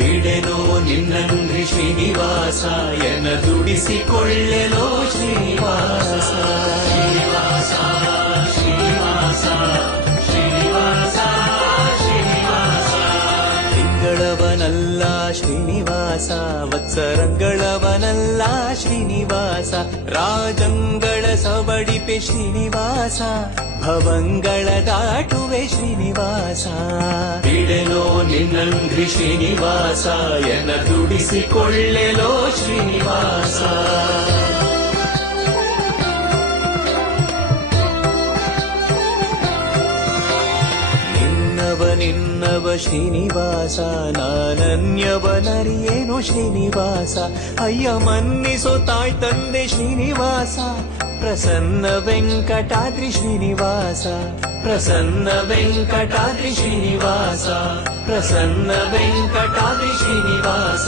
ಬಿಡೆನೋ ನಿನ್ನನ್ರಿ ಶ್ರೀನಿವಾಸ, ಎನ್ನ ದುಡಿಸಿಕೊಳ್ಳೆನೋ ಶ್ರೀನಿವಾಸ. ಶ್ರೀನಿವಾಸ ಶ್ರೀನಿವಾಸ ಶ್ರೀನಿವಾಸ ತಿಂಗಳವನಲ್ಲ ಶ್ರೀನಿವಾಸ, ವತ್ಸರಂಗಳವನಲ್ಲ ಶ್ರೀನಿವಾಸ. ರಾಜಂಗಳ ಸಬಡಿಪೆ ಶ್ರೀನಿವಾಸ, ಭವಂಗಳ ದಾಟುವೆ ಶ್ರೀನಿವಾಸ. ನಿನ್ನಂಗ್ರಿ ಶ್ರೀನಿವಾಸ ಎನ ದುಡಿಸಿಕೊಳ್ಳೆಲೋ ಶ್ರೀನಿವಾಸ. ನಿನ್ನವ ನಿನ್ನವ ಶ್ರೀನಿವಾಸ, ನಾನನ್ಯವನರಿಯೇನು ಶ್ರೀನಿವಾಸ. ಅಯ್ಯ ಮನ್ನಿಸೋ ತಾಯ್ ತಂದೆ ಶ್ರೀನಿವಾಸ, ಪ್ರಸನ್ನ ವೆಂಕಟಾದ್ರಿ ಶ್ರೀನಿವಾಸ. ಪ್ರಸನ್ನ ವೆಂಕಟಾದ್ರಿ ಶ್ರೀನಿವಾಸ. प्रसन्न श्रीनिवास